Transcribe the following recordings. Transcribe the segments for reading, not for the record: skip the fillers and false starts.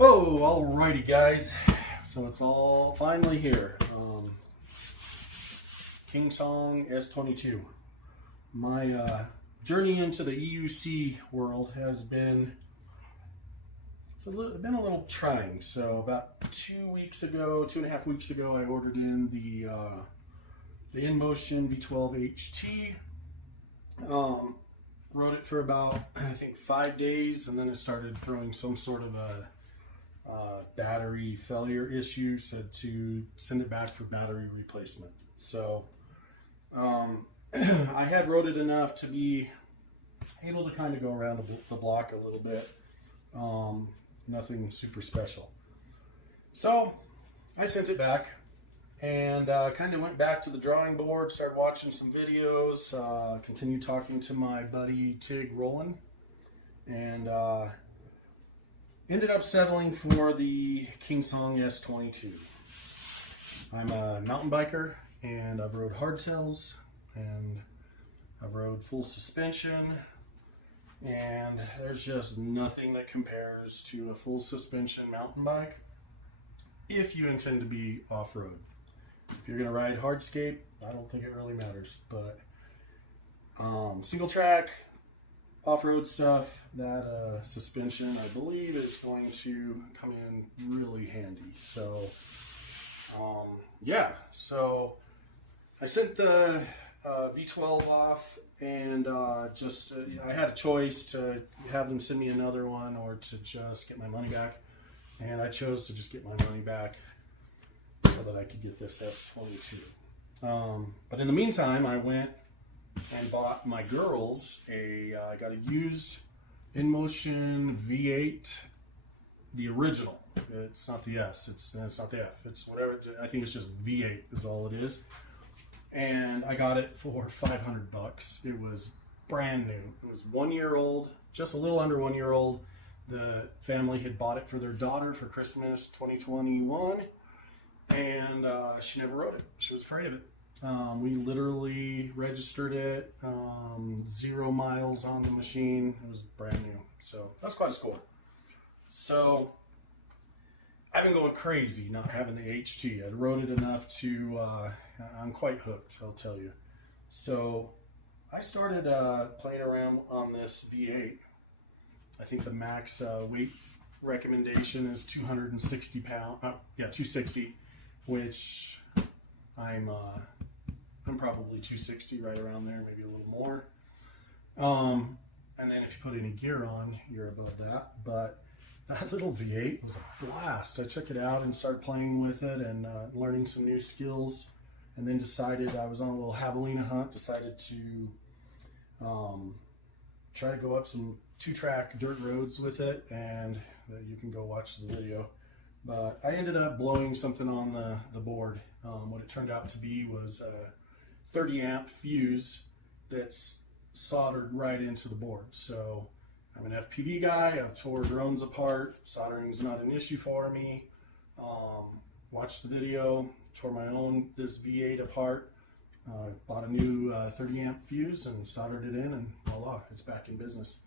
Oh, alrighty guys. So it's all finally here. Kingsong S22. My journey into the EUC world has been been a little trying. So about 2.5 weeks ago, I ordered in the InMotion V12 HT. Wrote it for about, I think, 5 days, and then it started throwing some sort of a battery failure issue, said to send it back for battery replacement. So I had wrote it enough to be able to kind of go around the block a little bit. Nothing super special. So I sent it back and kind of went back to the drawing board, started watching some videos, continued talking to my buddy Tig Roland, and ended up settling for the Kingsong S22. I'm a mountain biker, and I've rode hardtails, and I've rode full suspension, and there's just nothing that compares to a full suspension mountain bike if you intend to be off-road. If you're going to ride hardscape, I don't think it really matters, but single track, off-road stuff, that suspension, I believe, is going to come in really handy. So yeah, so I sent the V12 off, and I had a choice to have them send me another one or to just get my money back, and I chose to just get my money back so that I could get this S22. But in the meantime, I went and bought my girls I got a used InMotion V8, the original. It's not the S, it's not the F, it's whatever. I think it's just V8 is all it is. And I got it for $500. It was brand new. It was 1 year old, just a little under 1 year old. The family had bought it for their daughter for Christmas 2021, and she never rode it. She was afraid of it. We literally registered it, 0 miles on the machine. It was brand new, so that's quite a score. So I've been going crazy not having the HT. I rode it enough to, I'm quite hooked, I'll tell you. So I started playing around on this V8. I think the max weight recommendation is 260 pounds. Yeah, 260, which I'm probably 260, right around there, maybe a little more. And then if you put any gear on, you're above that. But that little V8 was a blast. I took it out and started playing with it and learning some new skills, and then decided I was on a little javelina hunt, decided to try to go up some 2-track dirt roads with it, and you can go watch the video. But I ended up blowing something on the board. What it turned out to be was a 30 amp fuse that's soldered right into the board. So I'm an FPV guy, I've tore drones apart, soldering is not an issue for me. Watched the video, tore this V8 apart, bought a new 30 amp fuse and soldered it in, and voila, it's back in business.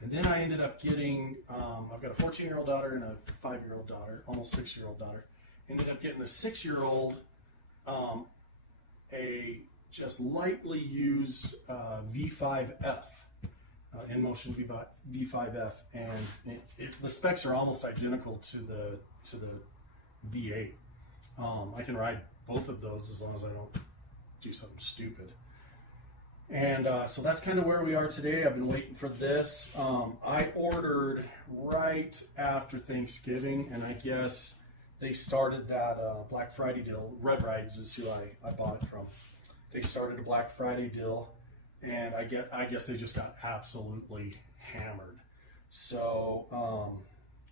And then I ended up getting, I've got a 14-year-old daughter and a 5-year-old daughter, almost 6-year-old daughter. Ended up getting the 6-year-old a just lightly used V5F, InMotion V5F, and the specs are almost identical to the V8. I can ride both of those as long as I don't do something stupid. And so that's kind of where we are today. I've been waiting for this. I ordered right after Thanksgiving, and I guess they started that Black Friday deal. Red Rides is who I bought it from. They started a Black Friday deal, and I guess they just got absolutely hammered. So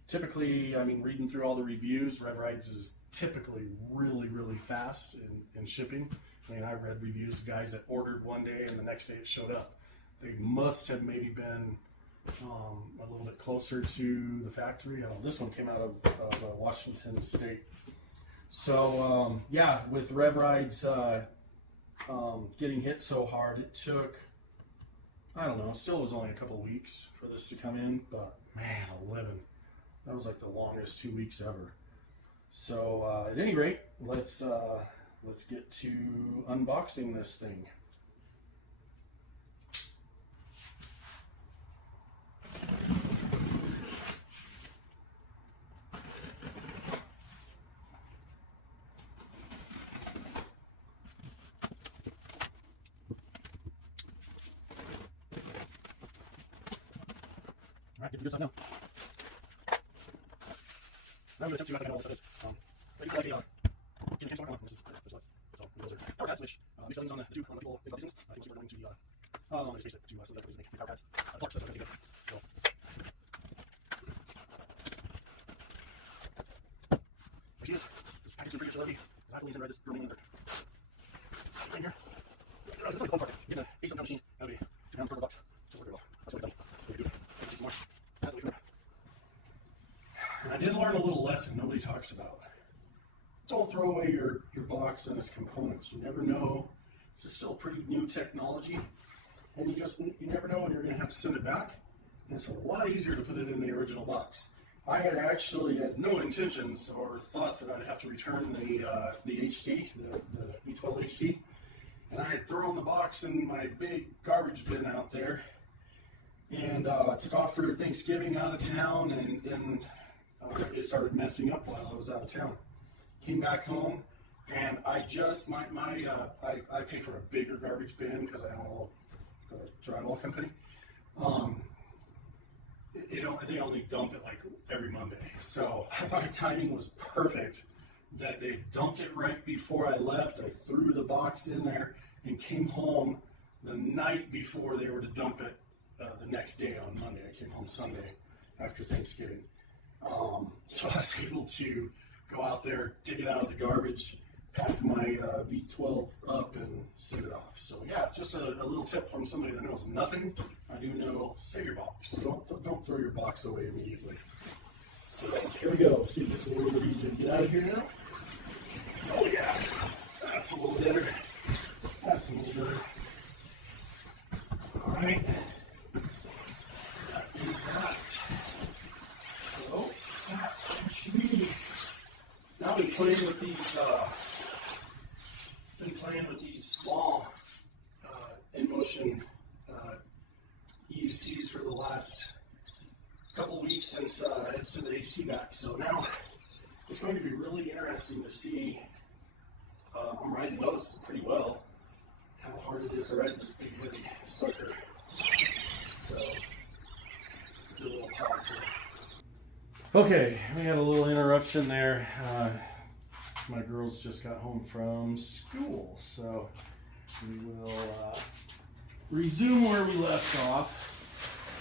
typically, I mean, reading through all the reviews, Red Rides is typically really, really fast in shipping. I mean, I read reviews of guys that ordered one day and the next day it showed up. They must have maybe been a little bit closer to the factory. This one came out of Washington State. So yeah, with Rev Rides getting hit so hard, it took, I don't know, still was only a couple weeks for this to come in, but man, 11. That was like the longest 2 weeks ever. So at any rate, let's get to unboxing this thing. All right, get the good stuff now. Now I'm going to attempt to, I don't know what this stuff is. But you can like a kingsong one. This is, there's like, so those are power pads, which mix things on the two, on the people think about these things. I think we're going to the, let me just face it, to celebrities make power pads. Clark stuff is going to be good. So. There she is. This package is for your celebrity. Because I have to read this girl name in there. Right here. This is like the fun part. You're getting an 8 machine. That'll be £2 per bucks. So we're well. That's what I've done. Very good. Let's see some more. That's what we I did learn a little lesson nobody talks about. Don't throw away your box and its components. You never know. This is still pretty new technology. And you never know when you're going to have to send it back. And it's a lot easier to put it in the original box. I had actually had no intentions or thoughts that I'd have to return the HT, the V12 HT. And I had thrown the box in my big garbage bin out there. And took off for Thanksgiving out of town, and then it started messing up while I was out of town. Came back home, and I just I pay for a bigger garbage bin because I own a drywall company. They only dump it like every Monday, so my timing was perfect. That they dumped it right before I left. I threw the box in there and came home the night before they were to dump it. The next day on Monday. I came home Sunday after Thanksgiving. So I was able to go out there, dig it out of the garbage, pack my V12 up, and send it off. So yeah, just a little tip from somebody that knows nothing. I do know, save your box. Don't throw your box away immediately. So here we go. See if this is a little bit easier to get out of here now. Oh yeah, that's a little better. That's a little better. All right. Now I've been playing with these small in-motion EUCs for the last couple weeks since I had sent the HT back. So now it's going to be really interesting to see. I'm riding those pretty well. How hard it is to ride this big heavy sucker. So do a little pause here. Okay, we had a little interruption there. My girls just got home from school, so we will resume where we left off.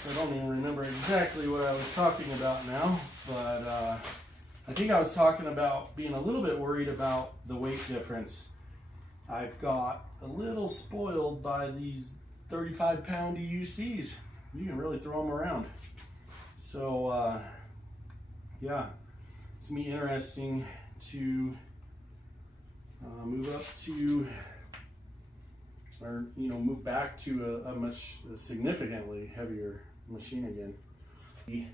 I don't even remember exactly what I was talking about now, but I think I was talking about being a little bit worried about the weight difference. I've got a little spoiled by these 35-pound EUCs. You can really throw them around. So, yeah, it's gonna be interesting to move up to, or move back to a much significantly heavier machine again.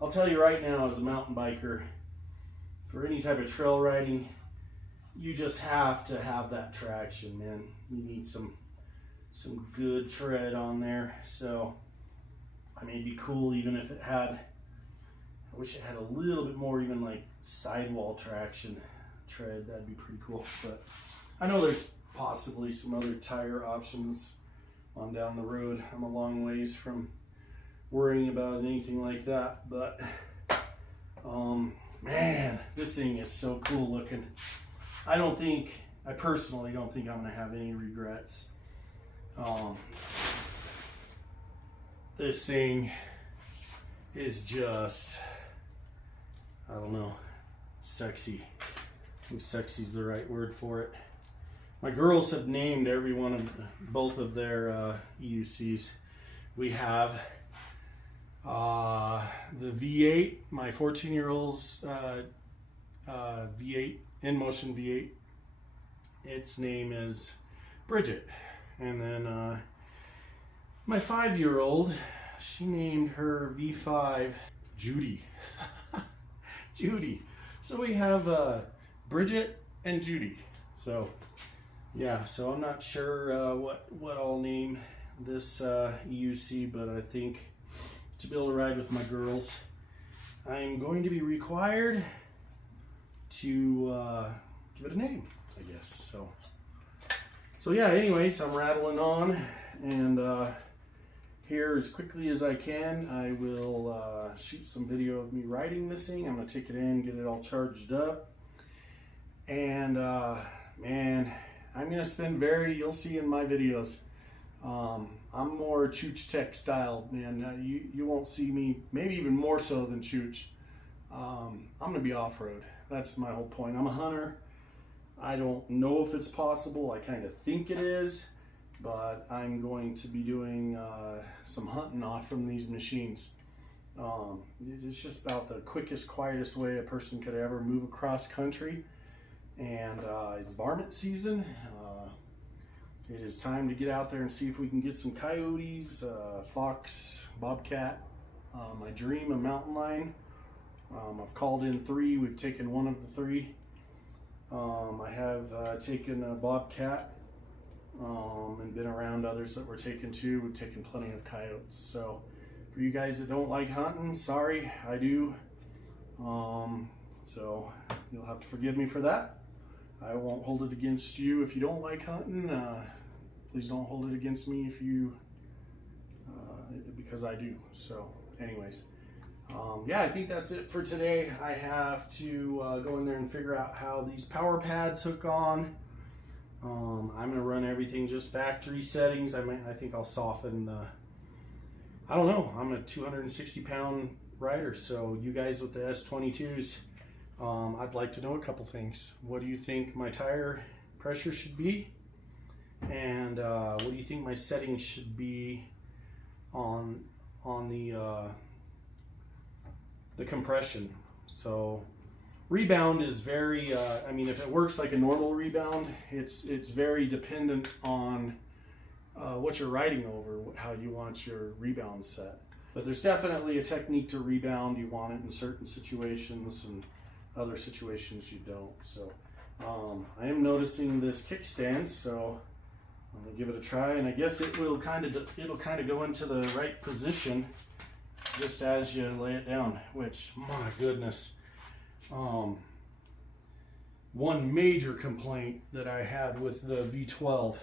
I'll tell you right now, as a mountain biker, for any type of trail riding, you just have to have that traction, man. You need some good tread on there. So, I mean, it'd be cool even if it had. I wish it had a little bit more even like sidewall traction tread. That'd be pretty cool. But I know there's possibly some other tire options on down the road. I'm a long ways from worrying about anything like that. But man, this thing is so cool looking. I personally don't think I'm gonna have any regrets. This thing is just, I don't know, sexy. I think sexy is the right word for it. My girls have named every one of both of their EUCs. We have the V8, my 14-year-old's V8, in-motion V8. Its name is Bridget. And then my 5-year-old, she named her V5 Judy. Judy. So we have Bridget and Judy. So yeah, so I'm not sure what I'll name this EUC, but I think to be able to ride with my girls, I'm going to be required to give it a name, I guess. So yeah, anyways, I'm rattling on, and here as quickly as I can, I will shoot some video of me riding this thing. I'm gonna take it in, get it all charged up, and man, I'm gonna spend you'll see in my videos, I'm more Chooch Tech style, man. You won't see me, maybe even more so than Chooch. I'm gonna be off-road. That's my whole point. I'm a hunter. I don't know if it's possible. I kind of think it is, but I'm going to be doing some hunting off from these machines. It's just about the quickest, quietest way a person could ever move across country. And it's varmint season. It is time to get out there and see if we can get some coyotes, fox, bobcat. My dream, a mountain lion. I've called in 3. We've taken one of the 3. I have taken a bobcat and been around others that were taken too. We've taken plenty of coyotes. So for you guys that don't like hunting, sorry, I do. So you'll have to forgive me for that. I won't hold it against you if you don't like hunting. Please don't hold it against me if you, because I do. So anyways, yeah, I think that's it for today. I have to go in there and figure out how these power pads hook on. I'm gonna run everything just factory settings. I think I'll soften I don't know, I'm a 260-pound rider, so you guys with the S22s, I'd like to know a couple things. What do you think my tire pressure should be? And what do you think my settings should be on the compression? So rebound is very, I mean, if it works like a normal rebound, it's very dependent on what you're riding over, how you want your rebound set. But there's definitely a technique to rebound. You want it in certain situations, and other situations you don't. So I am noticing this kickstand, so I'm gonna give it a try, and I guess it'll kind of go into the right position just as you lay it down, which, my goodness, one major complaint that I had with the V12,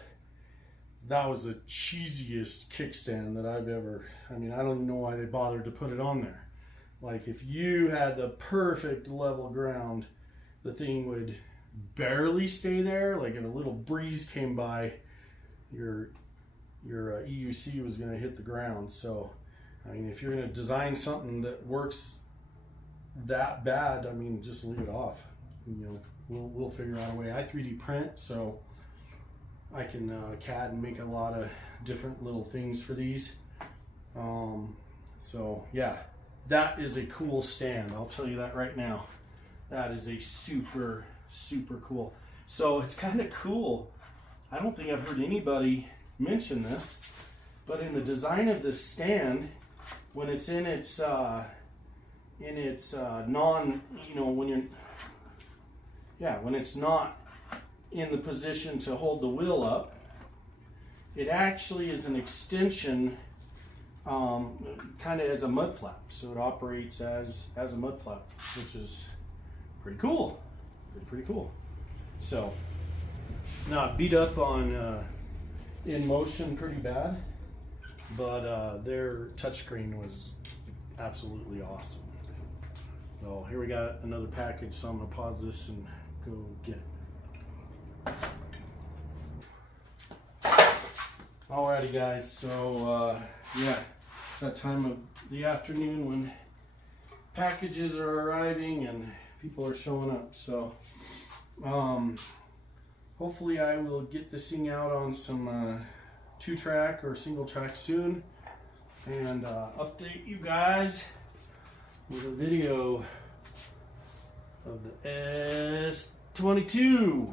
that was the cheesiest kickstand that I've ever, I mean, I don't even know why they bothered to put it on there. Like, if you had the perfect level ground, the thing would barely stay there. Like, if a little breeze came by, your EUC was going to hit the ground. So I mean, if you're going to design something that works that bad, I mean, just leave it off. You know, we'll figure out a way. I 3D print, so I can CAD and make a lot of different little things for these. So yeah, that is a cool stand. I'll tell you that right now. That is a super, super cool. So it's kind of cool. I don't think I've heard anybody mention this, but in the design of this stand, when it's in its non, you know, when it's not in the position to hold the wheel up, it actually is an extension, kind of as a mud flap. So it operates as a mud flap, which is pretty cool. Pretty cool. So now beat up on In Motion pretty bad, but their touchscreen was absolutely awesome. So here we got another package, so I'm gonna pause this and go get it. Alrighty guys, so yeah, it's that time of the afternoon when packages are arriving and people are showing up. So hopefully I will get this thing out on some 2-track or single track soon, and update you guys with a video of the S22.